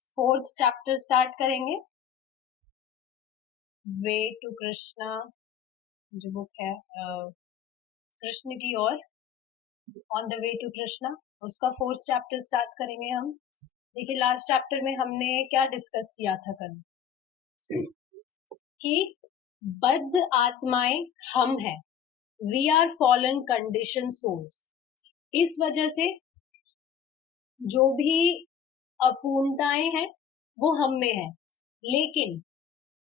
Fourth chapter start करेंगे, वे to Krishna जो book है कृष्ण की ओर, on the way to Krishna, उसका फोर्थ चैप्टर स्टार्ट करेंगे हम। देखिए लास्ट चैप्टर में हमने क्या डिस्कस किया था कल, कि बद्ध आत्माएं हम हैं, we are fallen condition souls. इस वजह से जो भी अपूर्णताएं हैं वो हम में है, लेकिन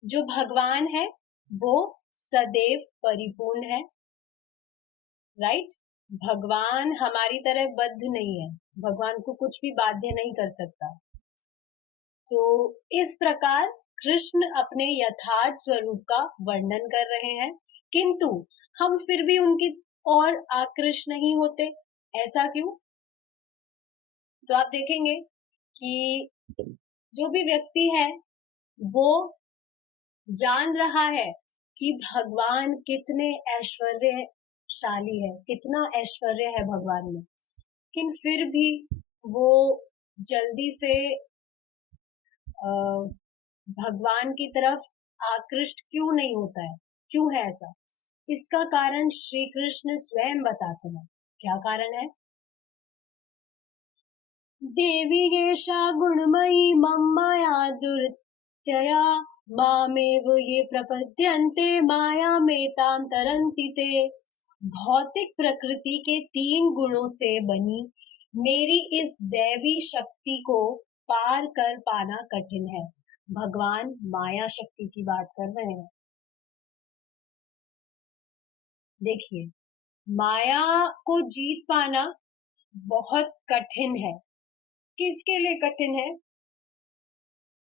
जो भगवान है वो सदैव परिपूर्ण है, राइट। भगवान हमारी तरह बद्ध नहीं है, भगवान को कुछ भी बाध्य नहीं कर सकता। तो इस प्रकार कृष्ण अपने यथार्थ स्वरूप का वर्णन कर रहे हैं, किंतु हम फिर भी उनकी ओर आकृष्ट नहीं होते। ऐसा क्यों? तो आप देखेंगे कि जो भी व्यक्ति है वो जान रहा है कि भगवान कितने ऐश्वर्यशाली है, कितना ऐश्वर्य है भगवान में, लेकिन फिर भी वो जल्दी से भगवान की तरफ आकृष्ट क्यों नहीं होता है? क्यों है ऐसा? इसका कारण श्री कृष्ण स्वयं बताते हैं। क्या कारण है? देवी येषा गुणमयी मम माया दुरितया मामेव ये प्रपद्यन्ते मायामेतां तरन्ति ते। भौतिक प्रकृति के 3 गुणों से बनी मेरी इस दैवी शक्ति को पार कर पाना कठिन है। भगवान माया शक्ति की बात कर रहे हैं। देखिए, माया को जीत पाना बहुत कठिन है। किसके लिए कठिन है?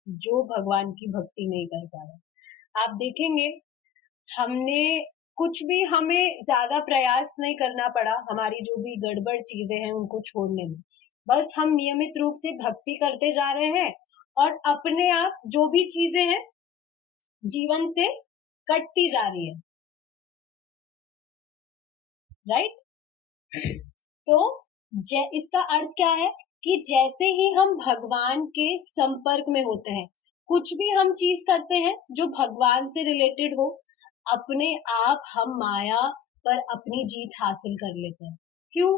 जो भगवान की भक्ति नहीं कर पा रहा। आप देखेंगे हमने कुछ भी, हमें ज्यादा प्रयास नहीं करना पड़ा हमारी जो भी गड़बड़ चीजें हैं उनको छोड़ने में। बस हम नियमित रूप से भक्ति करते जा रहे हैं और अपने आप जो भी चीजें हैं जीवन से कटती जा रही है, राइट। तो इसका अर्थ क्या है कि जैसे ही हम भगवान के संपर्क में होते हैं, कुछ भी हम चीज करते हैं जो भगवान से रिलेटेड हो, अपने आप हम माया पर अपनी जीत हासिल कर लेते हैं। क्यों?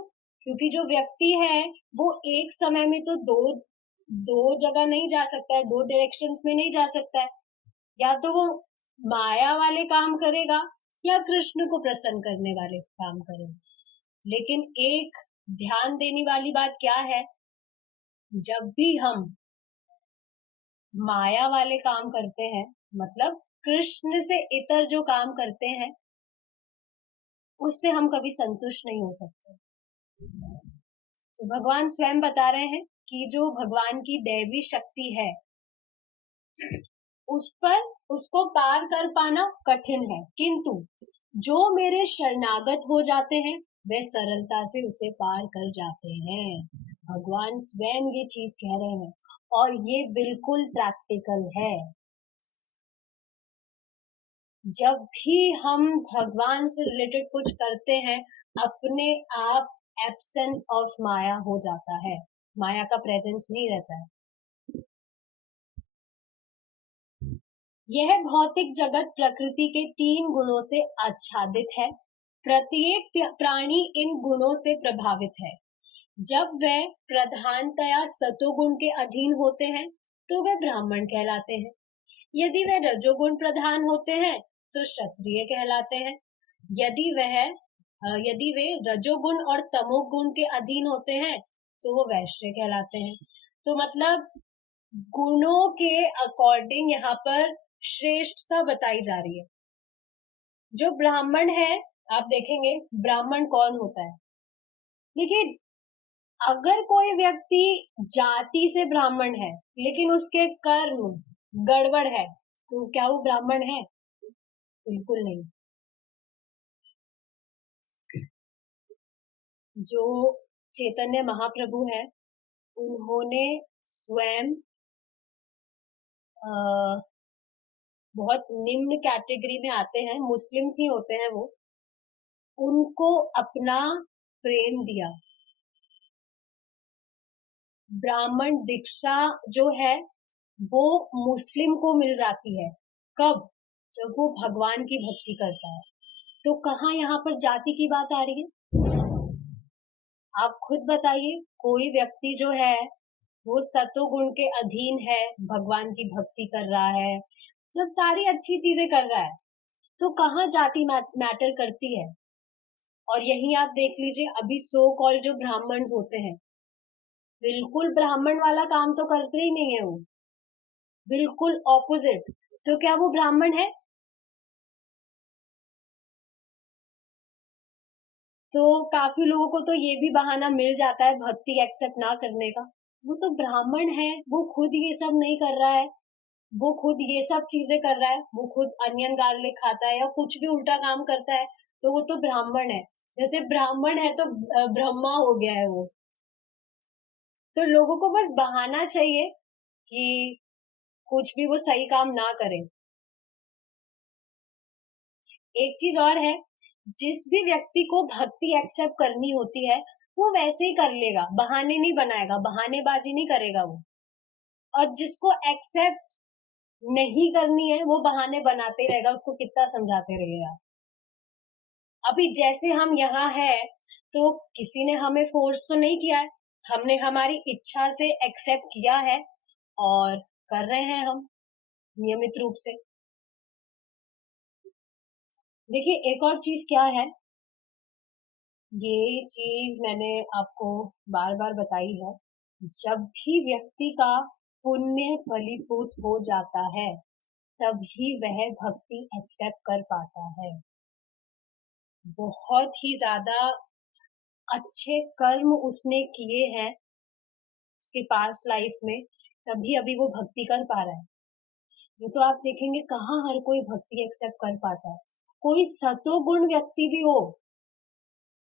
क्योंकि जो व्यक्ति है वो एक समय में तो दो जगह नहीं जा सकता है, 2 डायरेक्शंस में नहीं जा सकता है। या तो वो माया वाले काम करेगा या कृष्ण को प्रसन्न करने वाले काम करेगा। लेकिन एक ध्यान देने वाली बात क्या है, जब भी हम माया वाले काम करते हैं, मतलब कृष्ण से इतर जो काम करते हैं, उससे हम कभी संतुष्ट नहीं हो सकते। तो भगवान स्वयं बता रहे हैं कि जो भगवान की दैवी शक्ति है उस पर उसको पार कर पाना कठिन है, किंतु जो मेरे शरणागत हो जाते हैं वे सरलता से उसे पार कर जाते हैं। भगवान स्वयं ये चीज कह रहे हैं और ये बिल्कुल प्रैक्टिकल है। जब भी हम भगवान से रिलेटेड कुछ करते हैं, अपने आप एब्सेंस ऑफ माया हो जाता है, माया का प्रेजेंस नहीं रहता है। यह भौतिक जगत प्रकृति के 3 गुणों से आच्छादित है। प्रत्येक प्राणी इन गुणों से प्रभावित है। जब वे प्रधानतया सतोगुण के अधीन होते हैं तो वे ब्राह्मण कहलाते हैं। यदि वे रजोगुण प्रधान होते हैं तो क्षत्रिय कहलाते हैं। यदि वे रजोगुण और तमोगुण के अधीन होते हैं तो वो वैश्य कहलाते हैं। तो मतलब गुणों के अकॉर्डिंग यहाँ पर श्रेष्ठता बताई जा रही है। जो ब्राह्मण है, आप देखेंगे ब्राह्मण कौन होता है। देखिए, अगर कोई व्यक्ति जाति से ब्राह्मण है लेकिन उसके कर्म गड़बड़ है तो क्या वो ब्राह्मण है? बिल्कुल नहीं। जो चैतन्य महाप्रभु है उन्होंने स्वयं बहुत निम्न कैटेगरी में आते हैं, मुस्लिम्स ही होते हैं वो, उनको अपना प्रेम दिया। ब्राह्मण दीक्षा जो है वो मुस्लिम को मिल जाती है। कब? जब वो भगवान की भक्ति करता है। तो कहाँ यहाँ पर जाति की बात आ रही है? आप खुद बताइए, कोई व्यक्ति जो है वो सतोगुण के अधीन है, भगवान की भक्ति कर रहा है, मतलब सारी अच्छी चीजें कर रहा है, तो कहाँ जाति मैटर करती है? और यही आप देख लीजिए, अभी सो कॉल्ड जो ब्राह्मण्स होते हैं, बिल्कुल ब्राह्मण वाला काम तो करते ही नहीं है वो, बिल्कुल ऑपोजिट। तो क्या वो ब्राह्मण है? तो काफी लोगों को तो ये भी बहाना मिल जाता है भक्ति एक्सेप्ट ना करने का, वो तो ब्राह्मण है, वो खुद ये सब नहीं कर रहा है, वो खुद ये सब चीजें कर रहा है, वो खुद अनियन गार्लिक खाता है या कुछ भी उल्टा काम करता है, तो वो तो ब्राह्मण है। जैसे ब्राह्मण है तो ब्रह्मा हो गया है वो। तो लोगों को बस बहाना चाहिए कि कुछ भी वो सही काम ना करे। एक चीज और है, जिस भी व्यक्ति को भक्ति एक्सेप्ट करनी होती है वो वैसे ही कर लेगा, बहाने नहीं बनाएगा, बहानेबाजी नहीं करेगा वो। और जिसको एक्सेप्ट नहीं करनी है वो बहाने बनाते रहेगा, उसको कितना समझाते रहेगा। अभी जैसे हम यहाँ है तो किसी ने हमें फोर्स तो नहीं किया है, हमने हमारी इच्छा से एक्सेप्ट किया है और कर रहे हैं हम नियमित रूप से। देखिए एक और चीज क्या है, ये चीज मैंने आपको बार बार बताई है, जब भी व्यक्ति का पुण्य फलीभूत हो जाता है तभी वह भक्ति एक्सेप्ट कर पाता है। बहुत ही ज्यादा अच्छे कर्म उसने किए हैं उसके पास्ट लाइफ में, तभी अभी वो भक्ति कर पा रहा है। ये तो आप देखेंगे कहाँ हर कोई भक्ति एक्सेप्ट कर पाता है। कोई सतोगुण व्यक्ति भी हो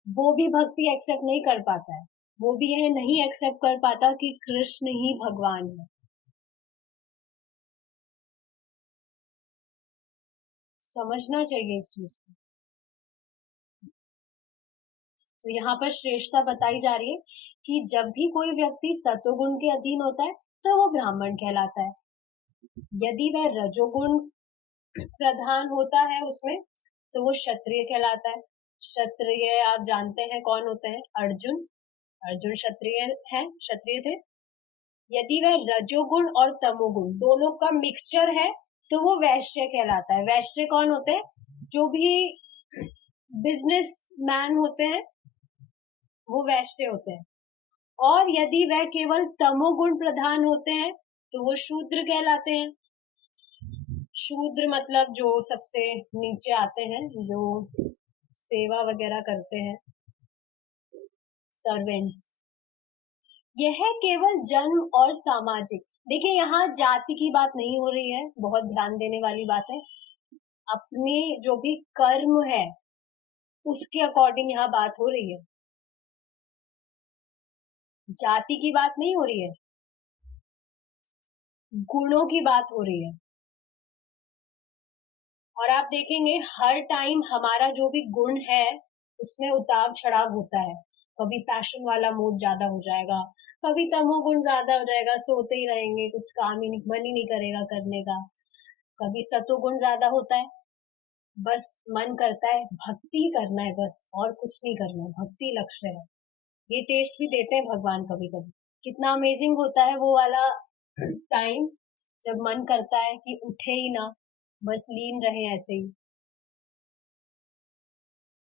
वो भी भक्ति एक्सेप्ट नहीं कर पाता है, वो भी यह नहीं एक्सेप्ट कर पाता कि कृष्ण ही भगवान है। समझना चाहिए इस चीज को। तो यहाँ पर श्रेष्ठता बताई जा रही है कि जब भी कोई व्यक्ति सतोगुण के अधीन होता है तो वो ब्राह्मण कहलाता है। यदि वह रजोगुण प्रधान होता है उसमें तो वो क्षत्रिय कहलाता है। क्षत्रिय आप जानते हैं कौन होते हैं? अर्जुन। अर्जुन क्षत्रिय है, क्षत्रिय थे। यदि वह रजोगुण और तमोगुण दोनों का मिक्सचर है तो वो वैश्य कहलाता है। वैश्य कौन होते हैं? जो भी बिजनेस मैन होते हैं वो वैश्य होते हैं। और यदि वह केवल तमोगुण प्रधान होते हैं तो वो शूद्र कहलाते हैं। शूद्र मतलब जो सबसे नीचे आते हैं, जो सेवा वगैरह करते हैं, सर्वेंट्स। यह केवल जन्म और सामाजिक, देखिए यहाँ जाति की बात नहीं हो रही है, बहुत ध्यान देने वाली बात है। अपने जो भी कर्म है उसके अकॉर्डिंग यहाँ बात हो रही है, जाति की बात नहीं हो रही है, गुणों की बात हो रही है। और आप देखेंगे हर टाइम हमारा जो भी गुण है उसमें उतार चढ़ाव होता है। कभी पैशन वाला मूड ज्यादा हो जाएगा, कभी तमोगुण ज्यादा हो जाएगा, सोते ही रहेंगे, कुछ काम ही नहीं, मन ही नहीं करेगा करने का। कभी सतोगुण ज्यादा होता है, बस मन करता है भक्ति करना है, बस और कुछ नहीं करना है, भक्ति लक्ष्य है। ये टेस्ट भी देते हैं भगवान कभी कभी। कितना अमेजिंग होता है वो वाला टाइम जब मन करता है कि उठे ही ना, बस लीन रहे ऐसे ही।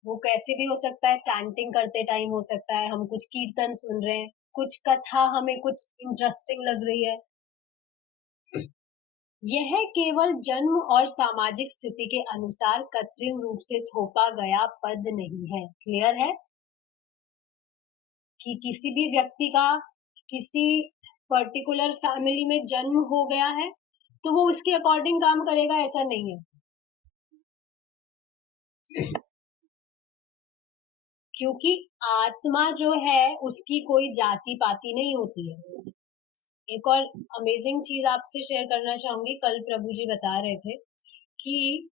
वो कैसे भी हो सकता है, चैंटिंग करते टाइम हो सकता है, हम कुछ कीर्तन सुन रहे हैं, कुछ कथा हमें कुछ इंटरेस्टिंग लग रही है। यह केवल जन्म और सामाजिक स्थिति के अनुसार कृत्रिम रूप से थोपा गया पद नहीं है। क्लियर है कि किसी भी व्यक्ति का किसी पर्टिकुलर फैमिली में जन्म हो गया है तो वो उसके अकॉर्डिंग काम करेगा, ऐसा नहीं है। क्योंकि आत्मा जो है उसकी कोई जाति पाति नहीं होती है। एक और अमेजिंग चीज आपसे शेयर करना चाहूंगी, कल प्रभु जी बता रहे थे कि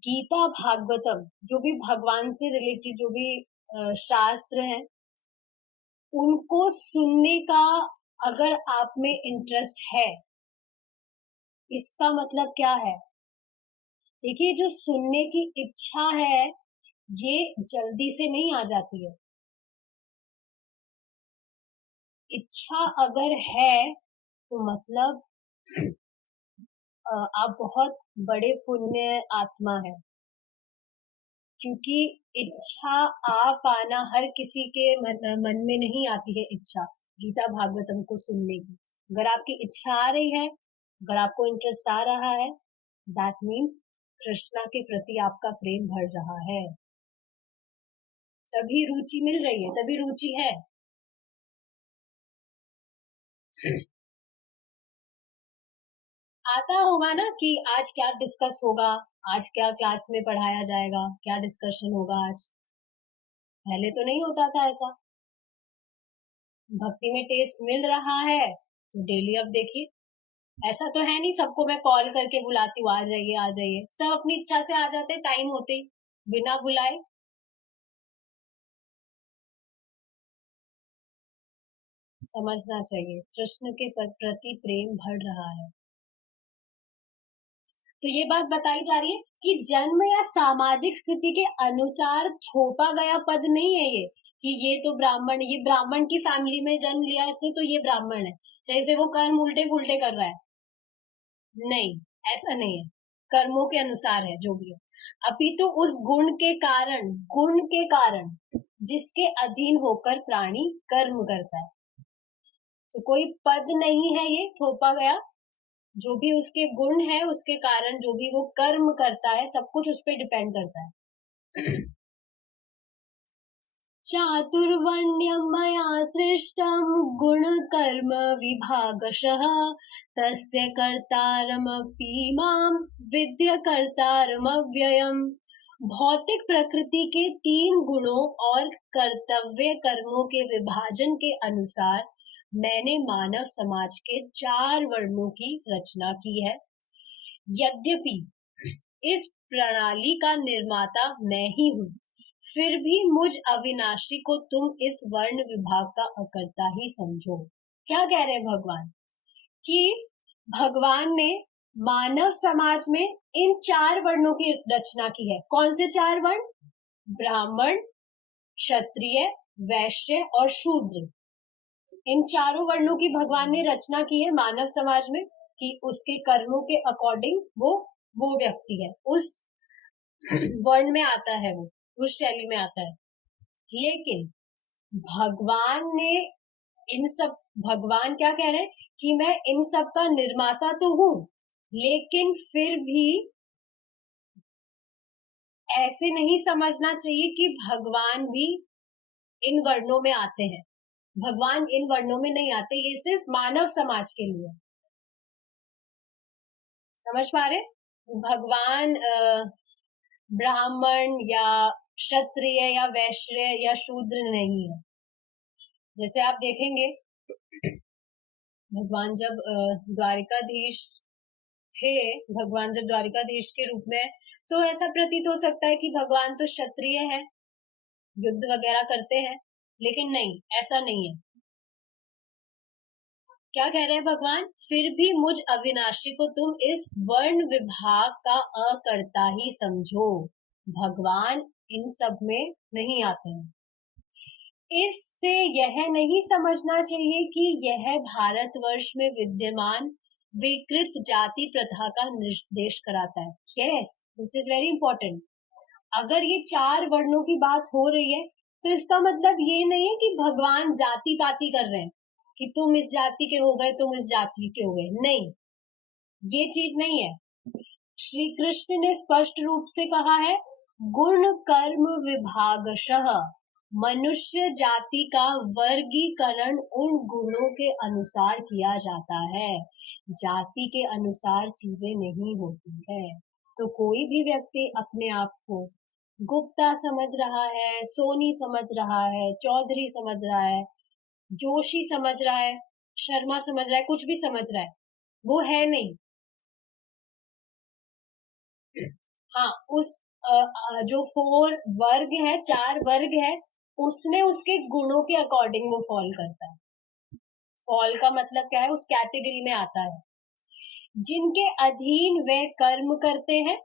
गीता भागवतम जो भी भगवान से रिलेटेड जो भी शास्त्र हैं उनको सुनने का अगर आप में इंटरेस्ट है, इसका मतलब क्या है? देखिए, जो सुनने की इच्छा है ये जल्दी से नहीं आ जाती है। इच्छा अगर है तो मतलब आप बहुत बड़े पुण्य आत्मा है, क्योंकि इच्छा आ पाना हर किसी के मन में नहीं आती है। इच्छा गीता भागवतम को सुनने की, अगर आपकी इच्छा आ रही है, अगर आपको इंटरेस्ट आ रहा है, दैट मीन्स कृष्णा के प्रति आपका प्रेम बढ़ रहा है, तभी रुचि मिल रही है, तभी रुचि है। आता होगा ना कि आज क्या डिस्कस होगा, आज क्या क्लास में पढ़ाया जाएगा, क्या डिस्कशन होगा आज। पहले तो नहीं होता था ऐसा। भक्ति में टेस्ट मिल रहा है तो डेली अब देखिए, ऐसा तो है नहीं सबको मैं कॉल करके बुलाती हूँ, आ जाइए आ जाइए। सब अपनी इच्छा से आ जाते टाइम होते ही, बिना बुलाए। समझना चाहिए कृष्ण के प्रति प्रेम बढ़ रहा है। तो ये बात बताई जा रही है कि जन्म या सामाजिक स्थिति के अनुसार थोपा गया पद नहीं है ये, कि ये तो ब्राह्मण, ये ब्राह्मण की फैमिली में जन्म लिया इसने तो ये ब्राह्मण है, जैसे वो कर्म उल्टे पुल्टे कर रहा है। नहीं, ऐसा नहीं है। कर्मों के अनुसार है जो भी है, अपितु तो उस गुण के कारण जिसके अधीन होकर प्राणी कर्म करता है। तो कोई पद नहीं है ये थोपा गया, जो भी उसके गुण है उसके कारण जो भी वो कर्म करता है सब कुछ उस पर डिपेंड करता है। चातुर्वर्ण्यं मया सृष्टं गुणकर्म विभागशः तस्य कर्तारमपि मां विद्य कर्तारमव्ययम्। भौतिक प्रकृति के 3 गुणों और कर्तव्य कर्मों के विभाजन के अनुसार मैंने मानव समाज के 4 वर्णों की रचना की है। यद्यपि इस प्रणाली का निर्माता मैं ही हूँ, फिर भी मुझ अविनाशी को तुम इस वर्ण विभाग का अकर्ता ही समझो। क्या कह रहे हैं भगवान? कि भगवान ने मानव समाज में इन 4 वर्णों की रचना की है। कौन से 4 वर्ण? ब्राह्मण, क्षत्रिय, वैश्य और शूद्र। इन चारों वर्णों की भगवान ने रचना की है मानव समाज में, कि उसके कर्मों के अकॉर्डिंग वो व्यक्ति है, उस वर्ण में आता है, वो उस शैली में आता है। लेकिन भगवान ने इन सब भगवान क्या कह रहे हैं कि मैं इन सब का निर्माता तो हूं, लेकिन फिर भी ऐसे नहीं समझना चाहिए कि भगवान भी इन वर्णों में आते हैं। भगवान इन वर्णों में नहीं आते, ये सिर्फ मानव समाज के लिए। समझ पा रहे? भगवान ब्राह्मण या क्षत्रिय या वैश्य या शूद्र नहीं है। जैसे आप देखेंगे भगवान जब द्वारिकाधीश थे, भगवान जब द्वारिकाधीश के रूप में, तो ऐसा प्रतीत हो सकता है कि भगवान तो क्षत्रिय है, युद्ध वगैरह करते हैं, लेकिन नहीं, ऐसा नहीं है। क्या कह रहे हैं भगवान? फिर भी मुझ अविनाशी को तुम इस वर्ण विभाग का अकर्ता ही समझो। भगवान इन सब में नहीं आते हैं। इससे यह नहीं समझना चाहिए कि यह भारतवर्ष में विद्यमान विकृत जाति प्रथा का निर्देश कराता है। Yes, this is very important. अगर ये 4 वर्णों की बात हो रही है तो इसका मतलब ये नहीं है कि भगवान जाति पाति कर रहे हैं कि तुम इस जाति के हो गए, तुम इस जाति के हो गए। नहीं, ये चीज नहीं है। श्री कृष्ण ने स्पष्ट रूप से कहा है, गुण कर्म विभागशः, मनुष्य जाति का वर्गीकरण उन गुणों के अनुसार किया जाता है, जाति के अनुसार चीजें नहीं होती है। तो कोई भी व्यक्ति अपने आप को गुप्ता समझ रहा है, सोनी समझ रहा है, चौधरी समझ रहा है, जोशी समझ रहा है, शर्मा समझ रहा है, कुछ भी समझ रहा है, वो है नहीं। हाँ, उस जो 4 वर्ग है, 4 वर्ग है, उसमें उसके गुणों के अकॉर्डिंग वो फॉल करता है। फॉल का मतलब क्या है, उस कैटेगरी में आता है जिनके अधीन वे कर्म करते हैं।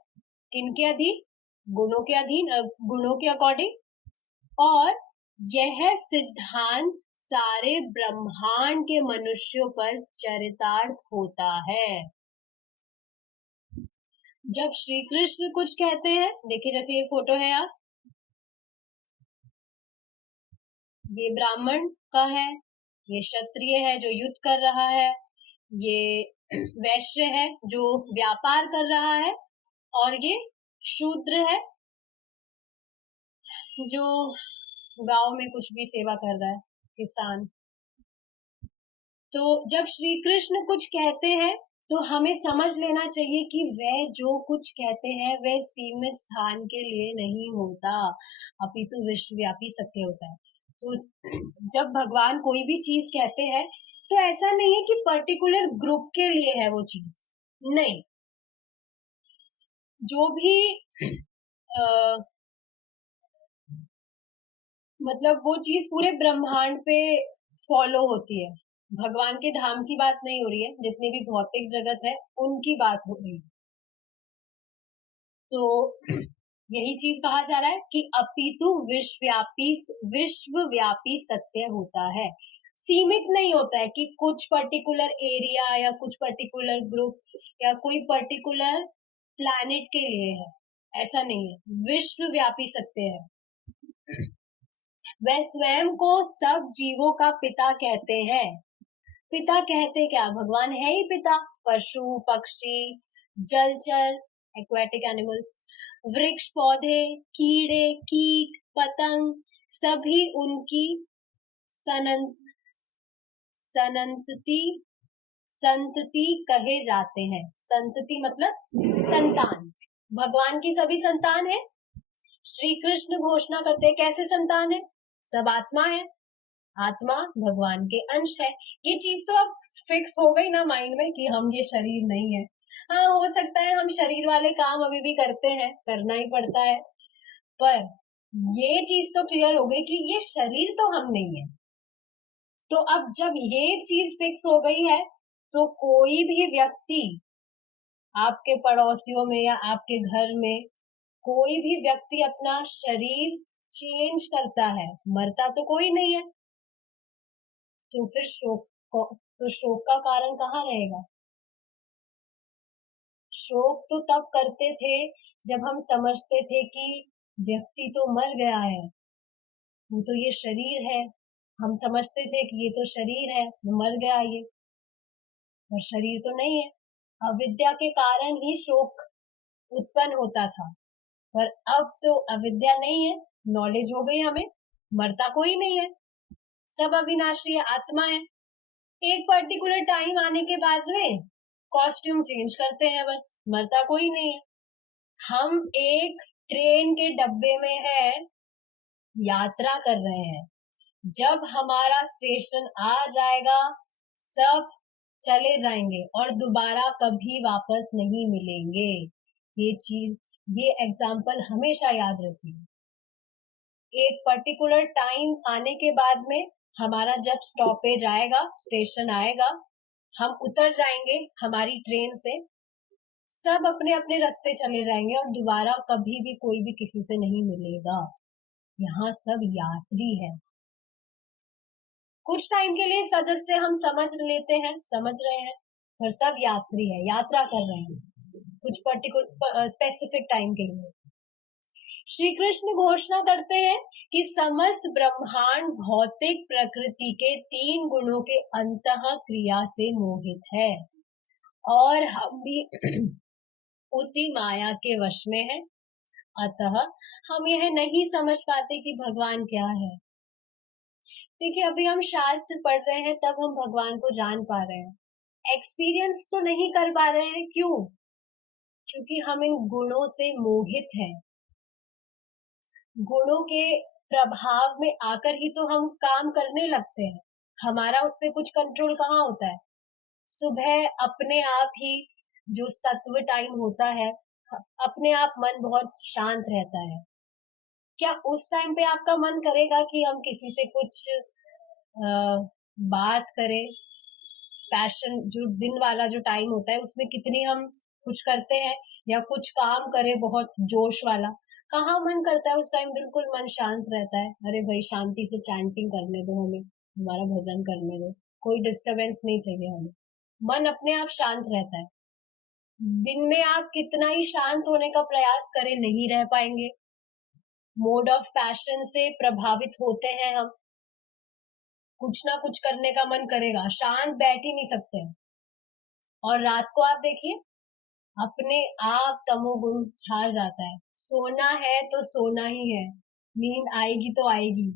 किनके अधीन? गुणों के अधीन, गुणों के अकॉर्डिंग। और यह सिद्धांत सारे ब्रह्मांड के मनुष्यों पर चरितार्थ होता है। जब श्री कृष्ण कुछ कहते हैं, देखिए जैसे ये फोटो है यार, ये ब्राह्मण का है, ये क्षत्रिय है जो युद्ध कर रहा है, ये वैश्य है जो व्यापार कर रहा है, और ये शूद्र है जो गांव में कुछ भी सेवा कर रहा है, किसान। तो जब श्री कृष्ण कुछ कहते हैं तो हमें समझ लेना चाहिए कि वह जो कुछ कहते हैं वह सीमित स्थान के लिए नहीं होता, अपितु विश्वव्यापी सत्य होता है। तो जब भगवान कोई भी चीज कहते हैं तो ऐसा नहीं है कि पर्टिकुलर ग्रुप के लिए है वो चीज, नहीं। जो भी मतलब वो चीज पूरे ब्रह्मांड पे फॉलो होती है। भगवान के धाम की बात नहीं हो रही है, जितनी भी भौतिक जगत है उनकी बात हो रही है। तो यही चीज कहा जा रहा है कि अपितु विश्वव्यापी सत्य होता है, सीमित नहीं होता है कि कुछ पर्टिकुलर एरिया या कुछ पर्टिकुलर ग्रुप या कोई पर्टिकुलर प्लैनेट के लिए है, ऐसा नहीं है। विश्वव्यापी सत्य है। वह स्वयं को सब जीवों का पिता कहते हैं। पिता कहते क्या, भगवान है ही पिता। पशु पक्षी, जलचर, एक्वेटिक एनिमल्स, वृक्ष पौधे, कीड़े कीट पतंग, सभी उनकी सनंतति संतति कहे जाते हैं। संतति मतलब संतान। भगवान की सभी संतान है। श्री कृष्ण घोषणा करते हैं कैसे संतान है, सब आत्मा है, आत्मा भगवान के अंश है। ये चीज तो अब फिक्स हो गई ना माइंड में कि हम ये शरीर नहीं है। हाँ, हो सकता है हम शरीर वाले काम अभी भी करते हैं, करना ही पड़ता है, पर ये चीज तो क्लियर हो गई कि ये शरीर तो हम नहीं है। तो अब जब ये चीज फिक्स हो गई है तो कोई भी व्यक्ति आपके पड़ोसियों में या आपके घर में कोई भी व्यक्ति अपना शरीर चेंज करता है, मरता तो कोई नहीं है, तो फिर शोक का कारण कहाँ रहेगा? शोक तो तब करते थे जब हम समझते थे कि व्यक्ति तो मर गया है, वो तो ये शरीर है। हम समझते थे कि ये तो शरीर है, मर गया ये, और शरीर तो नहीं है। अविद्या के कारण ही शोक उत्पन्न होता था, पर अब तो अविद्या नहीं है, नॉलेज हो गई हमें, मरता कोई नहीं है, सब अविनाशी है, आत्मा है। एक पर्टिकुलर टाइम आने के बाद में कॉस्ट्यूम चेंज करते हैं, बस, मरता कोई नहीं है। हम एक ट्रेन के डब्बे में है, यात्रा कर रहे हैं, जब हमारा स्टेशन आ जाएगा सब चले जाएंगे और दोबारा कभी वापस नहीं मिलेंगे। ये चीज, ये एग्जाम्पल हमेशा याद रखिए। एक पर्टिकुलर टाइम आने के बाद में हमारा जब स्टॉपेज आएगा, स्टेशन आएगा, हम उतर जाएंगे हमारी ट्रेन से, सब अपने अपने रास्ते चले जाएंगे और दोबारा कभी भी कोई भी किसी से नहीं मिलेगा। यहाँ सब यात्री है। कुछ टाइम के लिए सदस्य हम समझ लेते हैं, समझ रहे हैं, पर सब यात्री है, यात्रा कर रहे हैं कुछ पर्टिकुलर स्पेसिफिक टाइम के लिए। श्री कृष्ण घोषणा करते हैं कि समस्त ब्रह्मांड भौतिक प्रकृति के 3 गुणों के अंतः क्रिया से मोहित है और हम भी उसी माया के वश में है। अतः हम यह नहीं समझ पाते कि भगवान क्या है। देखिए, अभी हम शास्त्र पढ़ रहे हैं तब हम भगवान को जान पा रहे हैं, एक्सपीरियंस तो नहीं कर पा रहे हैं। क्यों? क्योंकि हम इन गुणों से मोहित हैं। गुणों के प्रभाव में आकर ही तो हम काम करने लगते हैं, हमारा उस पर कुछ कंट्रोल कहाँ होता है। सुबह अपने आप ही जो सत्व टाइम होता है, अपने आप मन बहुत शांत रहता है, क्या उस टाइम पे आपका मन करेगा कि हम किसी से कुछ बात करें? पैशन जो दिन वाला जो टाइम होता है उसमें कितनी हम कुछ करते हैं या कुछ काम करें बहुत जोश वाला, कहाँ मन करता है उस टाइम, बिल्कुल मन शांत रहता है, अरे भाई शांति से चैंटिंग करने दो हमें, हमारा भजन करने दो, कोई डिस्टरबेंस नहीं चाहिए हमें, मन अपने आप शांत रहता है। दिन में आप कितना ही शांत होने का प्रयास करें नहीं रह पाएंगे, मोड ऑफ पैशन से प्रभावित होते हैं हम, कुछ ना कुछ करने का मन करेगा, शांत बैठ ही नहीं सकते हैं। और रात को आप देखिए अपने आप तमोगुण छा जाता है, सोना है तो सोना ही है, नींद आएगी तो आएगी।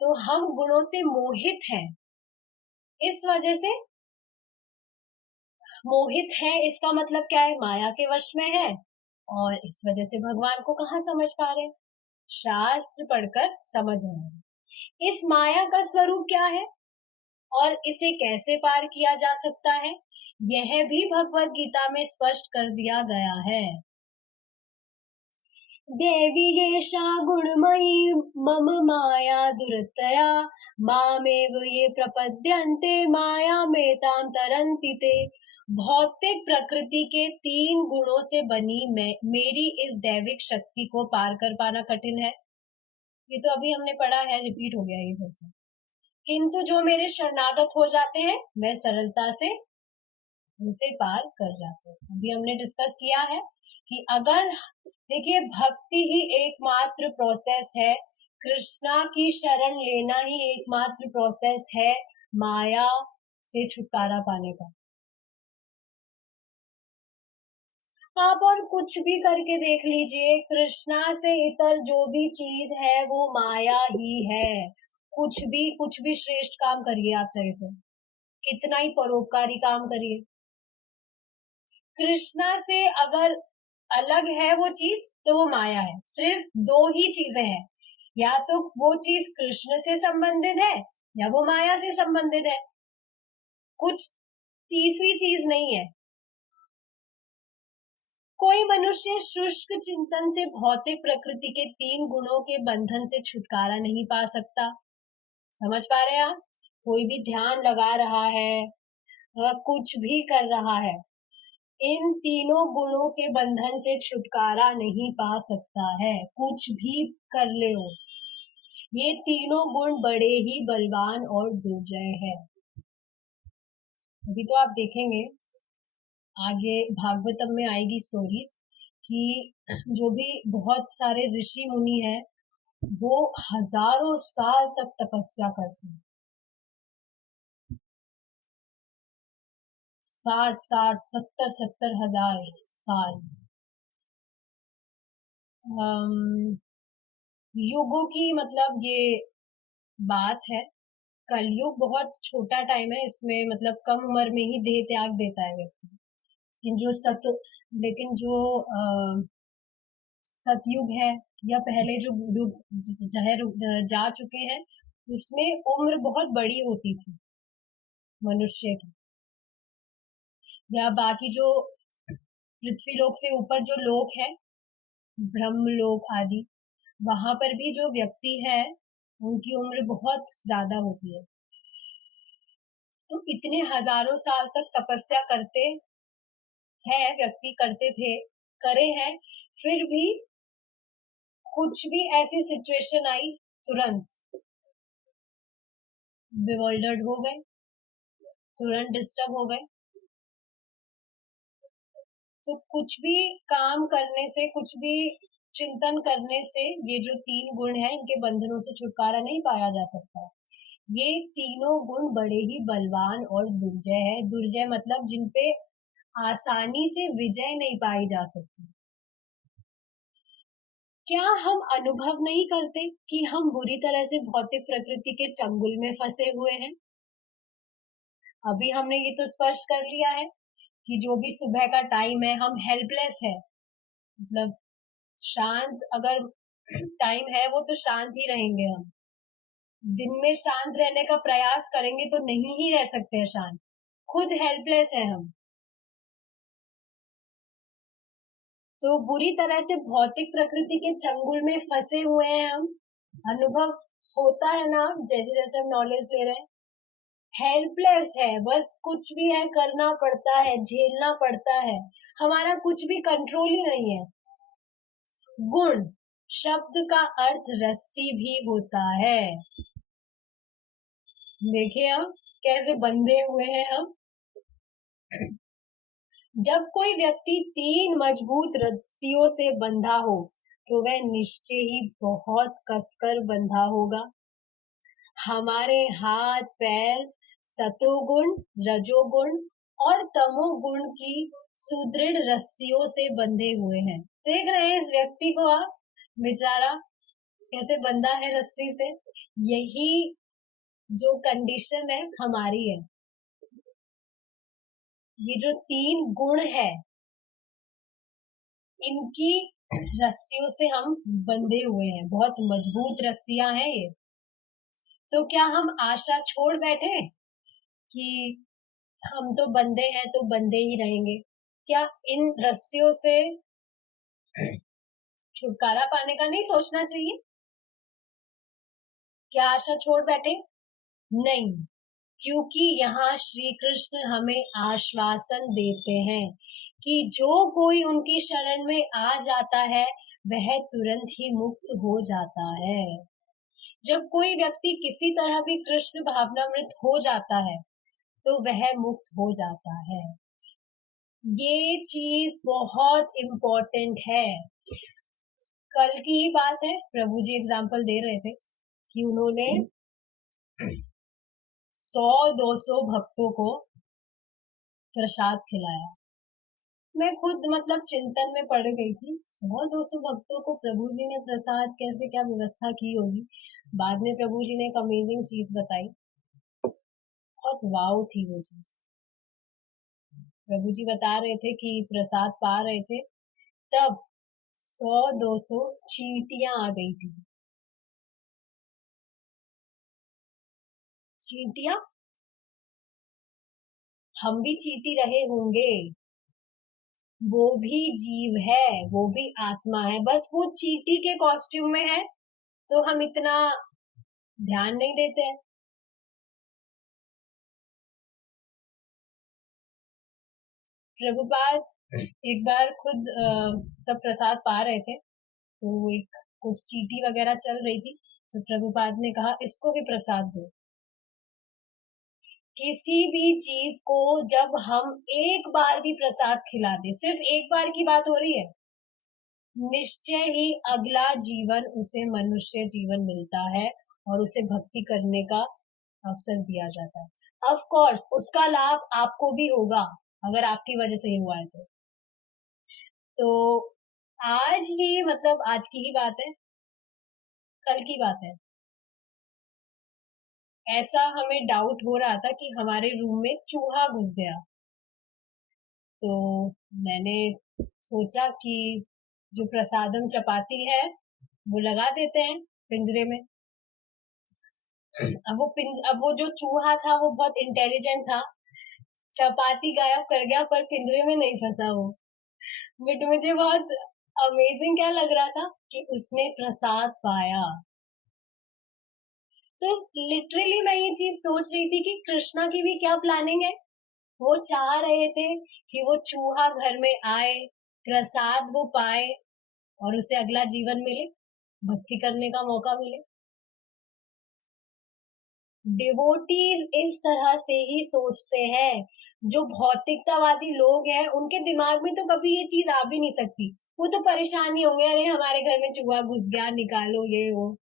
तो हम गुणों से मोहित हैं, इस वजह से मोहित है, इसका मतलब क्या है, माया के वश में है, और इस वजह से भगवान को कहाँ समझ पा रहे, शास्त्र पढ़कर समझ रहे हैं। इस माया का स्वरूप क्या है और इसे कैसे पार किया जा सकता है, यह भी भगवत गीता में स्पष्ट कर दिया गया है। देवी येषा गुणमयी मम माया दुरतया मामेव ये प्रपद्यन्ते मायामेतां तरन्ति ते। भौतिक प्रकृति के 3 गुणों से बनी मेरी इस दैविक शक्ति को पार कर पाना कठिन है। ये तो अभी हमने पढ़ा है, रिपीट हो गया ये फिर से। किंतु जो मेरे शरणागत हो जाते हैं मैं सरलता से उसे पार कर जाते हैं। अभी हमने डिस्कस किया है कि अगर देखिए भक्ति ही एकमात्र प्रोसेस है, कृष्णा की शरण लेना ही एकमात्र प्रोसेस है माया से छुटकारा पाने का। आप और कुछ भी करके देख लीजिए, कृष्णा से इतर जो भी चीज है वो माया ही है। कुछ भी श्रेष्ठ काम करिए आप, चाहे से कितना ही परोपकारी काम करिए, कृष्णा से अगर अलग है वो चीज तो वो माया है। सिर्फ 2 ही चीजें हैं, या तो वो चीज कृष्ण से संबंधित है या वो माया से संबंधित है, कुछ तीसरी चीज नहीं है। कोई मनुष्य शुष्क चिंतन से भौतिक प्रकृति के 3 गुणों के बंधन से छुटकारा नहीं पा सकता। समझ पा रहे हैं आप? कोई भी ध्यान लगा रहा है, कुछ भी कर रहा है, इन तीनों गुणों के बंधन से छुटकारा नहीं पा सकता है, कुछ भी कर ले हो। ये तीनों गुण बड़े ही बलवान और दुर्जय है। अभी तो आप देखेंगे आगे भागवतम में आएगी स्टोरीज कि जो भी बहुत सारे ऋषि मुनि हैं वो हजारों साल तक तपस्या करते हैं, 60 70 हजार साल। युगों की मतलब ये बात है, कलयुग बहुत छोटा टाइम है, इसमें मतलब कम उम्र में ही देह त्याग देता है व्यक्ति। लेकिन जो लेकिन जो सतयुग है या पहले जो युग जा चुके हैं उसमें उम्र बहुत बड़ी होती थी मनुष्य की, या बाकी जो पृथ्वी लोक से ऊपर जो लोक है, ब्रह्म लोक आदि, वहां पर भी जो व्यक्ति है उनकी उम्र बहुत ज्यादा होती है। तो इतने हजारों साल तक तपस्या करते हैं व्यक्ति, करते थे, करे हैं, फिर भी कुछ भी ऐसी सिचुएशन आई तुरंत बिवॉल्डर्ड हो गए, तुरंत डिस्टर्ब हो गए। तो कुछ भी काम करने से, कुछ भी चिंतन करने से ये जो 3 गुण है इनके बंधनों से छुटकारा नहीं पाया जा सकता। ये तीनों गुण बड़े ही बलवान और दुर्जय है। दुर्जय मतलब जिनपे आसानी से विजय नहीं पाई जा सकती। क्या हम अनुभव नहीं करते कि हम बुरी तरह से भौतिक प्रकृति के चंगुल में फंसे हुए हैं? अभी हमने ये तो स्पष्ट कर लिया है कि जो भी सुबह का टाइम है हम हेल्पलेस है, मतलब शांत अगर टाइम है वो तो शांत ही रहेंगे हम। दिन में शांत रहने का प्रयास करेंगे तो नहीं ही रह सकते हैं शांत, खुद हेल्पलेस है हम। तो बुरी तरह से भौतिक प्रकृति के चंगुल में फंसे हुए हैं हम। अनुभव होता है ना, जैसे जैसे हम नॉलेज ले रहे हैं, हेल्पलेस है, बस कुछ भी है करना पड़ता है, झेलना पड़ता है, हमारा कुछ भी कंट्रोल ही नहीं है। गुण शब्द का अर्थ रस्सी भी होता है। देखिए हम कैसे बंधे हुए हैं हम। जब कोई व्यक्ति 3 मजबूत रस्सियों से बंधा हो तो वह निश्चय ही बहुत कसकर बंधा होगा। हमारे हाथ पैर सतोगुण, रजोगुण और तमोगुण की सुदृढ़ रस्सियों से बंधे हुए हैं। देख रहे हैं इस व्यक्ति को आप, बेचारा कैसे बंधा है रस्सी से। यही जो कंडीशन है हमारी है। ये जो 3 गुण है, इनकी रस्सियों से हम बंधे हुए हैं, बहुत मजबूत रस्सियां हैं ये। तो क्या हम आशा छोड़ बैठे कि हम तो बंधे हैं तो बंधे ही रहेंगे? क्या इन रस्सियों से छुटकारा पाने का नहीं सोचना चाहिए? क्या आशा छोड़ बैठे? नहीं, क्योंकि यहाँ श्री कृष्ण हमें आश्वासन देते हैं कि जो कोई उनकी शरण में आ जाता है वह तुरंत ही मुक्त हो जाता है। जब कोई व्यक्ति किसी तरह भी कृष्ण भावनामृत हो जाता है तो वह मुक्त हो जाता है। ये चीज बहुत इम्पोर्टेंट है। कल की ही बात है, प्रभु जी एग्जाम्पल दे रहे थे कि उन्होंने 100-200 भक्तों को प्रसाद खिलाया। मैं खुद मतलब चिंतन में पड़ गई थी, 100-200 भक्तों को प्रभु जी ने प्रसाद कैसे क्या व्यवस्था की होगी। बाद में प्रभु जी ने एक अमेजिंग चीज बताई, बहुत वाव थी वो चीज। प्रभु जी बता रहे थे कि प्रसाद पा रहे थे, तब 100-200 चींटियां आ गई थी। चींटियां, हम भी चींटी रहे होंगे, वो भी जीव है, वो भी आत्मा है, बस वो चींटी के कॉस्ट्यूम में है तो हम इतना ध्यान नहीं देते हैं। प्रभुपाद एक बार खुद सब प्रसाद पा रहे थे, तो एक कुछ चींटी वगैरह चल रही थी, तो प्रभुपाद ने कहा इसको भी प्रसाद दो। किसी भी जीव को जब हम एक बार भी प्रसाद खिला दे, सिर्फ एक बार की बात हो रही है, निश्चय ही अगला जीवन उसे मनुष्य जीवन मिलता है और उसे भक्ति करने का अवसर दिया जाता है। ऑफ कोर्स उसका लाभ आपको भी होगा अगर आपकी वजह से ही हुआ है तो आज ही मतलब आज की ही बात है, कल की बात है, ऐसा हमें डाउट हो रहा था कि हमारे रूम में चूहा घुस गया। तो मैंने सोचा कि जो प्रसादम चपाती है वो लगा देते हैं पिंजरे में। अब वो जो चूहा था वो बहुत इंटेलिजेंट था, चपाती गायब कर गया पर पिंजरे में नहीं फंसा वो। बट मुझे बहुत अमेजिंग क्या लग रहा था कि उसने प्रसाद पाया। तो लिटरली मैं ये चीज सोच रही थी कि कृष्णा की भी क्या प्लानिंग है। वो चाह रहे थे कि वो चूहा घर में आए, प्रसाद वो पाए और उसे अगला जीवन मिले, भक्ति करने का मौका मिले। डिवोटीज इस तरह से ही सोचते हैं। जो भौतिकतावादी लोग हैं उनके दिमाग में तो कभी ये चीज आ भी नहीं सकती। वो तो परेशान ही होंगे, अरे हमारे घर में चूहा घुस गया, निकालो ये वो।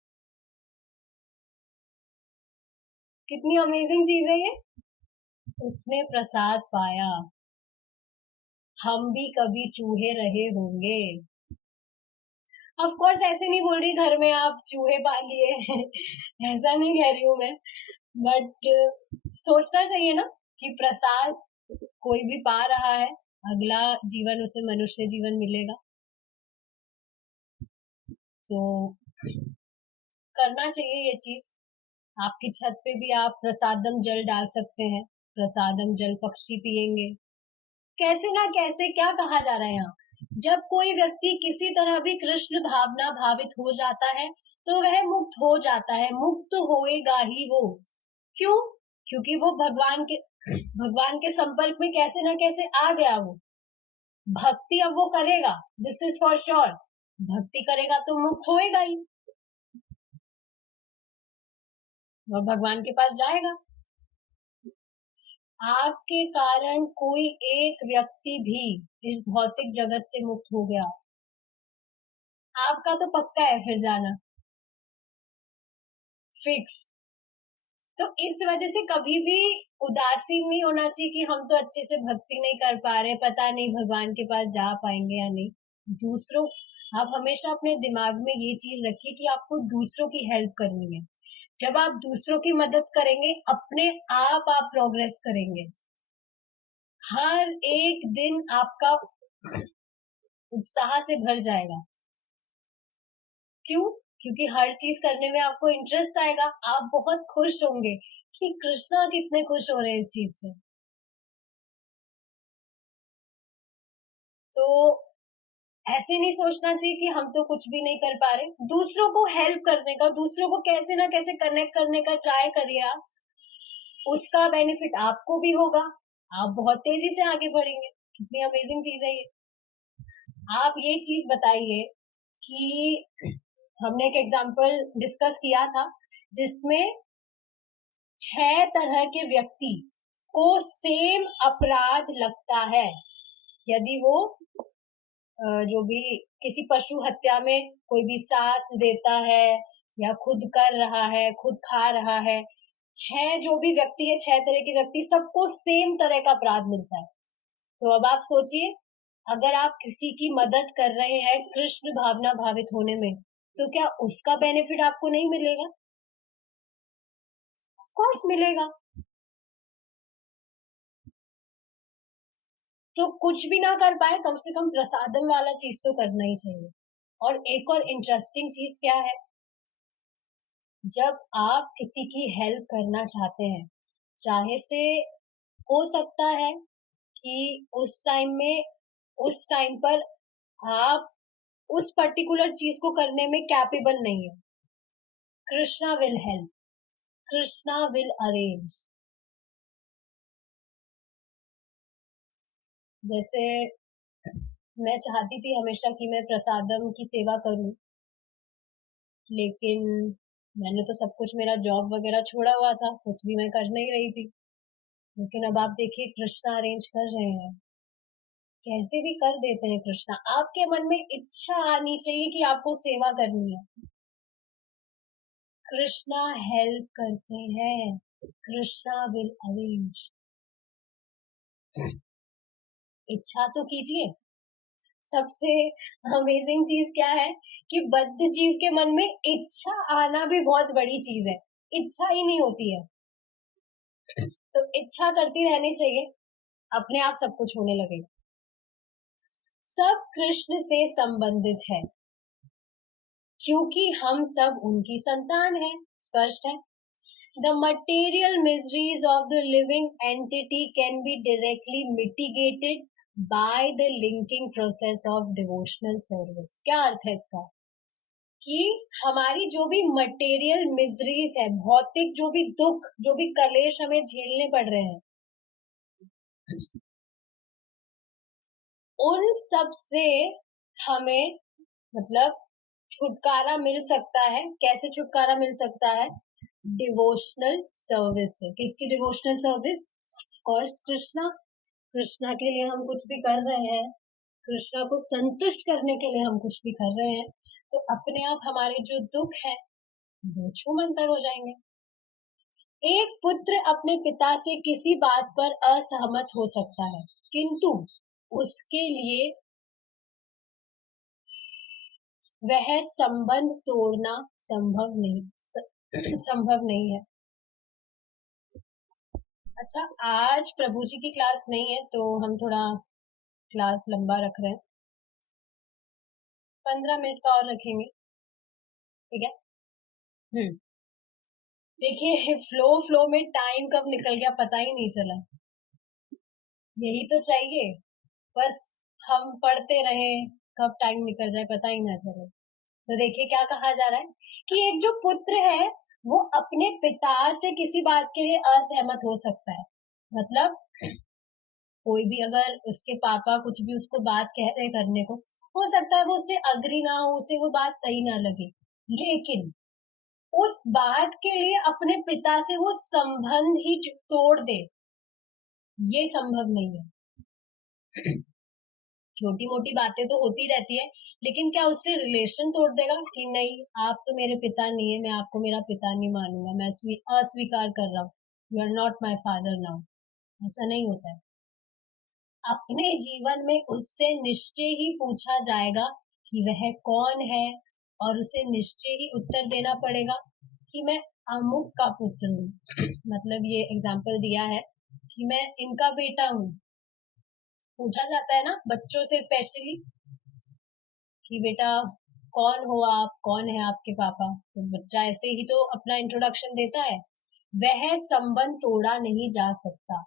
कितनी अमेजिंग चीज है ये। उसने प्रसाद पाया, हम भी कभी चूहे रहे होंगे। ऑफ कोर्स ऐसे नहीं बोल रही घर में आप चूहे पालिए ऐसा नहीं कह रही हूँ मैं, बट सोचना चाहिए ना कि प्रसाद कोई भी पा रहा है, अगला जीवन उसे मनुष्य जीवन मिलेगा। तो करना चाहिए ये चीज। आपकी छत पे भी आप प्रसादम जल डाल सकते हैं, प्रसादम जल पक्षी पिएंगे, कैसे ना कैसे क्या कहा जा रहा है यहाँ, जब कोई व्यक्ति किसी तरह भी कृष्ण भावना भावित हो जाता है तो वह मुक्त हो जाता है, मुक्त होएगा ही वो। क्यों? क्योंकि वो भगवान के संपर्क में कैसे ना कैसे आ गया वो। भक्ति अब वो करेगा, दिस इज फॉर श्योर। भक्ति करेगा तो मुक्त होएगा ही और भगवान के पास जाएगा। आपके कारण कोई एक व्यक्ति भी इस भौतिक जगत से मुक्त हो गया, आपका तो पक्का है फिर जाना, फिक्स। तो इस वजह से कभी भी उदासीन नहीं होना चाहिए कि हम तो अच्छे से भक्ति नहीं कर पा रहे, पता नहीं भगवान के पास जा पाएंगे या नहीं। दूसरों आप हमेशा अपने दिमाग में ये चीज रखिए कि आपको दूसरों की हेल्प करनी है। जब आप दूसरों की मदद करेंगे अपने आप प्रोग्रेस करेंगे। हर एक दिन आपका उत्साह से भर जाएगा। क्यों? क्योंकि हर चीज करने में आपको इंटरेस्ट आएगा, आप बहुत खुश होंगे कि कृष्णा कितने खुश हो रहे हैं इस चीज से। तो ऐसे नहीं सोचना चाहिए कि हम तो कुछ भी नहीं कर पा रहे। दूसरों को हेल्प करने का, दूसरों को कैसे ना कैसे कनेक्ट करने का ट्राई करिए आप, उसका बेनिफिट आपको भी होगा, आप बहुत तेजी से आगे बढ़ेंगे। कितनी अमेजिंग चीज है ये। आप ये चीज बताइए कि हमने एक एग्जाम्पल डिस्कस किया था जिसमें 6 तरह के व्यक्ति को सेम अपराध लगता है यदि वो जो भी किसी पशु हत्या में कोई भी साथ देता है या खुद कर रहा है, खुद खा रहा है। 6 जो भी व्यक्ति है, 6 तरह के व्यक्ति, सबको सेम तरह का अपराध मिलता है। तो अब आप सोचिए, अगर आप किसी की मदद कर रहे हैं कृष्ण भावना भावित होने में, तो क्या उसका बेनिफिट आपको नहीं मिलेगा? ऑफ कोर्स मिलेगा। तो कुछ भी ना कर पाए, कम से कम प्रसादम वाला चीज तो करना ही चाहिए। और एक और इंटरेस्टिंग चीज क्या है, जब आप किसी की हेल्प करना चाहते हैं, चाहे से हो सकता है कि उस टाइम पर आप उस पर्टिकुलर चीज को करने में कैपेबल नहीं है, Krishna will help, Krishna will arrange. जैसे मैं चाहती थी हमेशा कि मैं प्रसादम की सेवा करूं, लेकिन मैंने तो सब कुछ, मेरा जॉब वगैरह छोड़ा हुआ था, कुछ भी मैं कर नहीं रही थी। लेकिन अब आप देखिए कृष्णा अरेंज कर रहे हैं, कैसे भी कर देते हैं कृष्णा। आपके मन में इच्छा आनी चाहिए कि आपको सेवा करनी है, कृष्णा हेल्प करते हैं, कृष्णा विल अरेंज। इच्छा तो कीजिए। सबसे अमेजिंग चीज क्या है कि बद्ध जीव के मन में इच्छा आना भी बहुत बड़ी चीज है, इच्छा ही नहीं होती है। तो इच्छा करती रहनी चाहिए, अपने आप सब कुछ होने लगेगा। सब कृष्ण से संबंधित है क्योंकि हम सब उनकी संतान हैं, स्पष्ट है। The material miseries of the living entity can be directly mitigated by the linking process of devotional service। क्या अर्थ है इसका? कि हमारी जो भी मटेरियल मिजरीज है, भौतिक जो भी दुख, जो भी कलेश हमें झेलने पड़ रहे हैं, उन सब से हमें मतलब छुटकारा मिल सकता है। कैसे छुटकारा मिल सकता है? डिवोशनल सर्विस से। किसकी devotional service? Of course Krishna. Krishna के लिए हम कुछ भी कर रहे हैं, कृष्णा को संतुष्ट करने के लिए हम कुछ भी कर रहे हैं, तो अपने आप हमारे जो दुख है वो छूमंतर हो जाएंगे। एक पुत्र अपने पिता से किसी बात पर असहमत हो सकता है, किंतु उसके लिए वह संबंध तोड़ना संभव नहीं है। अच्छा, आज प्रभु जी की क्लास नहीं है तो हम थोड़ा क्लास लंबा रख रहे हैं, 15 मिनट का और रखेंगे, ठीक है? देखिए फ्लो में टाइम कब निकल गया पता ही नहीं चला। यही तो चाहिए। बस हम पढ़ते रहे, कब टाइम निकल जाए पता ही ना चले। तो देखिए क्या कहा जा रहा है कि एक जो पुत्र है वो अपने पिता से किसी बात के लिए असहमत हो सकता है। मतलब कोई भी अगर उसके पापा कुछ भी उसको बात कह रहे करने को, हो सकता है वो उससे अग्री ना हो, उसे वो बात सही ना लगे, लेकिन उस बात के लिए अपने पिता से वो संबंध ही तोड़ दे, ये संभव नहीं है। छोटी मोटी बातें तो होती रहती है, लेकिन क्या उससे रिलेशन तोड़ देगा कि नहीं आप तो मेरे पिता नहीं है, मैं आपको मेरा पिता नहीं मानूंगा, मैं अस्वीकार कर रहा हूँ, you are not my father now. ऐसा नहीं होता है। अपने जीवन में उससे निश्चय ही पूछा जाएगा कि वह कौन है, और उसे निश्चय ही उत्तर देना पड़ेगा कि मैं अमुक का पुत्र हूँ। मतलब ये एग्जाम्पल दिया है कि मैं इनका बेटा हूँ। पूछा जाता है ना बच्चों से स्पेशली कि बेटा कौन हो आप, कौन है आपके पापा, तो बच्चा ऐसे ही तो अपना इंट्रोडक्शन देता है। वह संबंध तोड़ा नहीं जा सकता।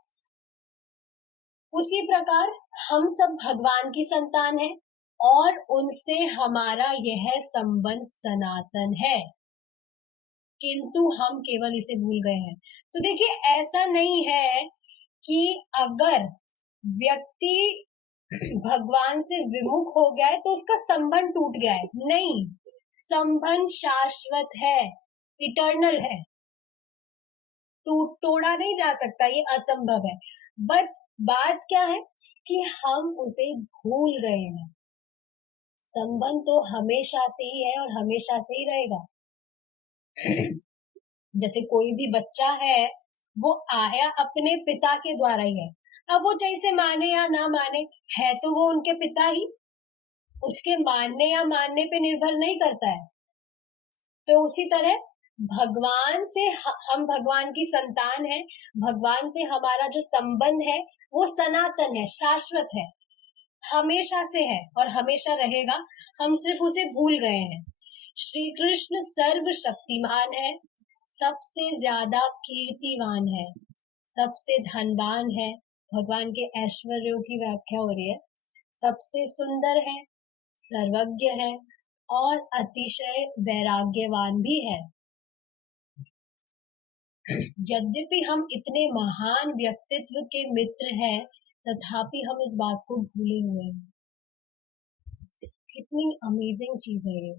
उसी प्रकार हम सब भगवान की संतान हैं और उनसे हमारा यह संबंध सनातन है, किंतु हम केवल इसे भूल गए हैं। तो देखिए ऐसा नहीं है कि अगर व्यक्ति भगवान से विमुख हो गया है तो उसका संबंध टूट गया है, नहीं, संबंध शाश्वत है, इटर्नल है, तोड़ा नहीं जा सकता, ये असंभव है। बस बात क्या है कि हम उसे भूल गए हैं। संबंध तो हमेशा से ही है और हमेशा से ही रहेगा। जैसे कोई भी बच्चा है वो आया अपने पिता के द्वारा ही है। अब वो जैसे माने या ना माने, है तो वो उनके पिता ही, उसके मानने या मानने पे निर्भर नहीं करता है। तो उसी तरह भगवान से हम भगवान की संतान है, भगवान से हमारा जो संबंध है वो सनातन है, शाश्वत है, हमेशा से है और हमेशा रहेगा। हम सिर्फ उसे भूल गए हैं। श्री कृष्ण सर्वशक्तिमान है, सबसे ज्यादा कीर्तिवान है, सबसे धनवान है, भगवान के ऐश्वर्यों की व्याख्या हो रही है, सबसे सुंदर है, सर्वज्ञ है और अतिशय वैराग्यवान भी है। यद्यपि हम इतने महान व्यक्तित्व के मित्र हैं, तथापि हम इस बात को भूले हुए हैं। कितनी अमेजिंग चीज है ये।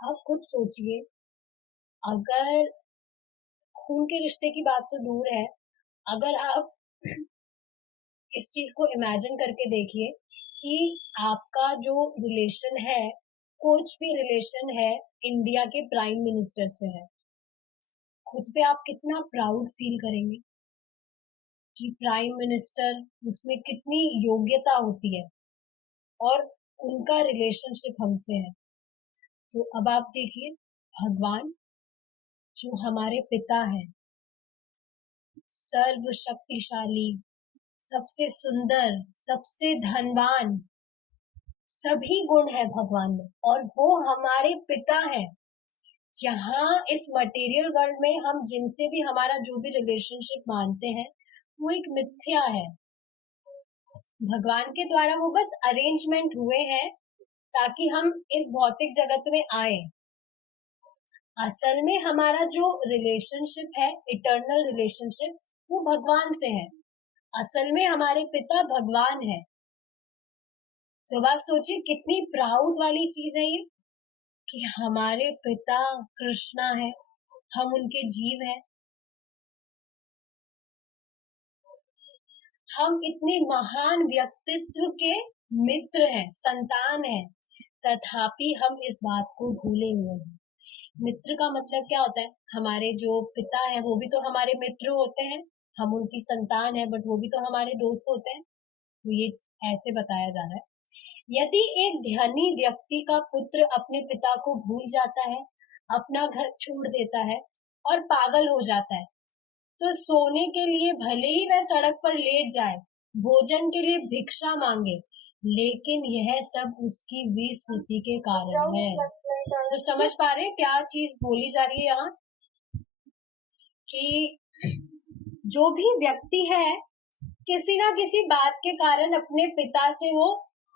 आप खुद सोचिए, अगर खून के रिश्ते की बात तो दूर है, अगर आप इस चीज को इमेजिन करके देखिए कि आपका जो रिलेशन है, कुछ भी रिलेशन है, इंडिया के प्राइम मिनिस्टर से है, खुद पे आप कितना प्राउड फील करेंगे कि प्राइम मिनिस्टर, उसमें कितनी योग्यता होती है और उनका रिलेशनशिप हमसे है। तो अब आप देखिए भगवान जो हमारे पिता है, सर्वशक्तिशाली, सबसे सुंदर, सबसे धनवान, सभी गुण है भगवान में और वो हमारे पिता है। यहाँ इस मटेरियल वर्ल्ड में हम जिनसे भी हमारा जो भी रिलेशनशिप मानते हैं वो एक मिथ्या है। भगवान के द्वारा वो बस अरेंजमेंट हुए हैं ताकि हम इस भौतिक जगत में आए। असल में हमारा जो रिलेशनशिप है, इटर्नल रिलेशनशिप, वो भगवान से है। असल में हमारे पिता भगवान है। तो आप सोचिए कितनी प्राउड वाली चीज है ये कि हमारे पिता कृष्णा है, हम उनके जीव हैं, हम इतने महान व्यक्तित्व के मित्र हैं, संतान हैं, तथापि हम इस बात को भूले हुए हैं। मित्र का मतलब क्या होता है? हमारे जो पिता है वो भी तो हमारे मित्र होते हैं, हम उनकी संतान है बट वो भी तो हमारे दोस्त होते हैं। तो ये ऐसे बताया जा रहा है। यदि एक धनी व्यक्ति का पुत्र अपने पिता को भूल जाता है, अपना घर छोड़ देता है और पागल हो जाता है, तो सोने के लिए भले ही वह सड़क पर लेट जाए, भोजन के लिए भिक्षा मांगे, लेकिन यह सब उसकी विस्मृति के कारण है। तो समझ पा रहे क्या चीज बोली जा रही है यहाँ, कि जो भी व्यक्ति है किसी ना किसी बात के कारण अपने पिता से वो